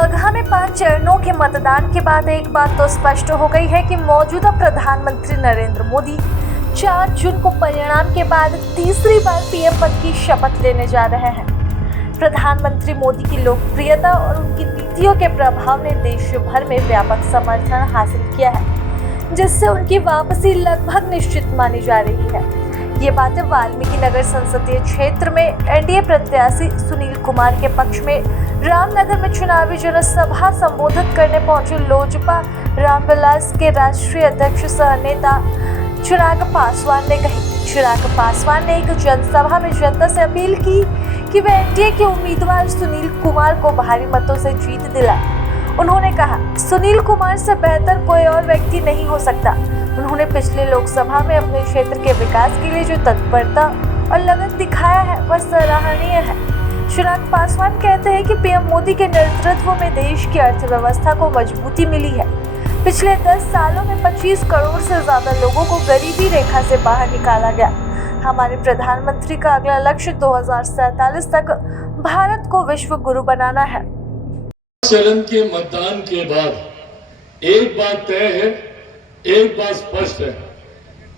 बगहा में 5 चरणों के मतदान के बाद एक बात तो स्पष्ट हो गई है कि मौजूदा प्रधानमंत्री नरेंद्र मोदी 4 जून को परिणाम के बाद तीसरी बार पीएम पद की शपथ लेने जा रहे हैं। प्रधानमंत्री मोदी की लोकप्रियता और उनकी नीतियों के प्रभाव ने देश भर में व्यापक समर्थन हासिल किया है, जिससे उनकी वापसी लगभग निश्चित मानी जा रही है। ये बातें वाल्मीकि नगर संसदीय क्षेत्र में एनडीए प्रत्याशी सुनील कुमार के पक्ष में रामनगर में चुनावी जनसभा संबोधित करने पहुंचे लोजपा रामविलास के राष्ट्रीय अध्यक्ष सह नेता चिराग पासवान ने कही। चिराग पासवान ने एक जनसभा में जनता से अपील की कि वे एनडीए के उम्मीदवार सुनील कुमार को भारी मतों से जीत दिलाएं। उन्होंने कहा, सुनील कुमार से बेहतर कोई और व्यक्ति नहीं हो सकता। उन्होंने पिछले लोकसभा में अपने क्षेत्र के विकास के लिए जो तत्परता और लगन दिखाया है वह सराहनीय है। चिराग पासवान कहते हैं कि पीएम मोदी के नेतृत्व में देश की अर्थव्यवस्था को मजबूती मिली है। पिछले 10 सालों में 25 करोड़ से ज्यादा लोगों को गरीबी रेखा से बाहर निकाला गया। हमारे प्रधानमंत्री का अगला लक्ष्य 2047 तक भारत को विश्व गुरु बनाना है। चरण के मतदान के बाद एक बात तय है, एक बात स्पष्ट है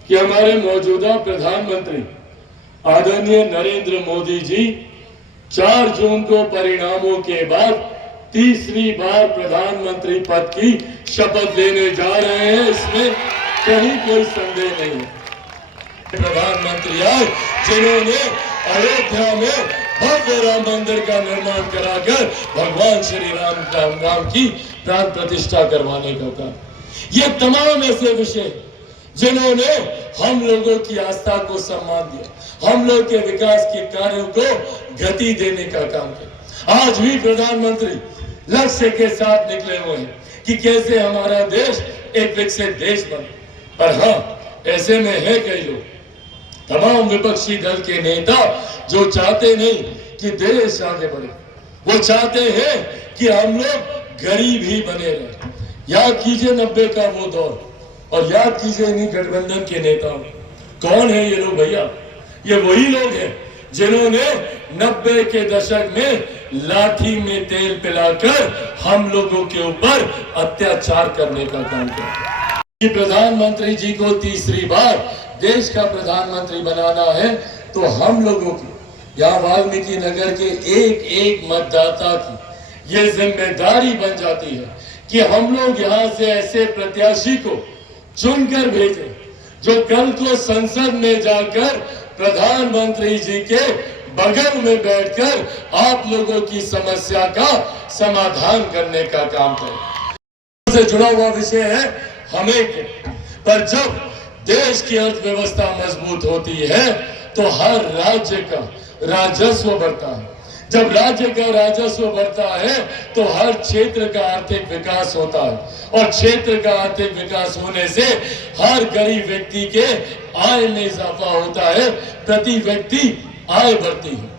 कि हमारे मौजूदा प्रधानमंत्री आदरणीय नरेंद्र मोदी जी 4 जून को परिणामों के बाद तीसरी बार प्रधानमंत्री पद की शपथ लेने जा रहे हैं। इसमें कहीं कोई संदेह नहीं है। प्रधानमंत्री आज जिन्होंने अयोध्या में भव्य राम मंदिर का निर्माण कराकर भगवान श्री राम की प्राण प्रतिष्ठा करवाने का काम, ये तमाम ऐसे विषय जिन्होंने हम लोगों की आस्था को सम्मान दिया, हम लोग के विकास के कार्यों को गति देने का काम किया। आज भी प्रधानमंत्री लक्ष्य के साथ निकले हुए हैं कि कैसे हमारा देश एक विकसित देश बने। पर हाँ, ऐसे में है कई लोग, तमाम विपक्षी दल के नेता जो चाहते नहीं कि देश आगे बढ़े, वो चाहते हैं कि हम लोग गरीब ही बने रहे। याद कीजिए 90 का वो दौर, और याद कीजिए इन्हीं गठबंधन के नेताओं। कौन है ये लोग भैया? ये वही लोग हैं जिन्होंने 90 के दशक में लाठी में तेल पिलाकर हम लोगों के ऊपर अत्याचार करने का काम किया। प्रधानमंत्री जी को तीसरी बार देश का प्रधानमंत्री बनाना है तो हम लोगों की, यहाँ वाल्मीकि नगर के एक एक मतदाता की ये जिम्मेदारी बन जाती है कि हम लोग यहाँ से ऐसे प्रत्याशी को चुनकर भेजें जो कल को संसद में जाकर प्रधानमंत्री जी के बगल में बैठकर आप लोगों की समस्या का समाधान करने का काम करे। से जुड़ा हुआ विषय है हमें, पर जब देश की अर्थव्यवस्था मजबूत होती है तो हर राज्य का राजस्व बढ़ता है। जब राज्य का राजस्व बढ़ता है तो हर क्षेत्र का आर्थिक विकास होता है, और क्षेत्र का आर्थिक विकास होने से हर गरीब व्यक्ति के आय में इजाफा होता है, प्रति व्यक्ति आय बढ़ती है।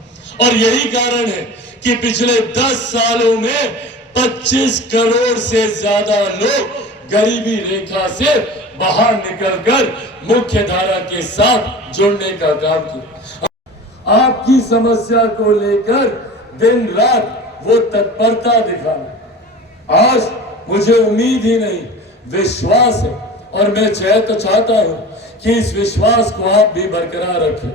और यही कारण है कि पिछले 10 सालों में 25 करोड़ से ज्यादा लोग गरीबी रेखा से बाहर निकलकर मुख्य धारा के साथ जुड़ने का काम किया। आपकी समस्या को लेकर दिन रात वो तत्परता दिखाना, आज मुझे उम्मीद ही नहीं, विश्वास है, और मैं चाहता हूं कि इस विश्वास को आप भी बरकरार रखें।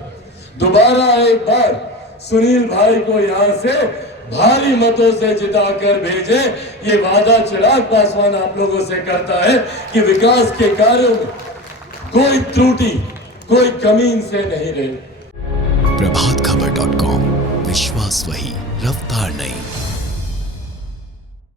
दोबारा एक बार सुनील भाई को यहां से भारी मतों से जिताकर भेजे, ये वादा चिराग पासवान आप लोगों से करता है कि विकास के कार्यों में कोई त्रुटि, कोई कमी इनसे नहीं रहे। प्रभातखबर.com, विश्वास वही, रफ्तार नहीं।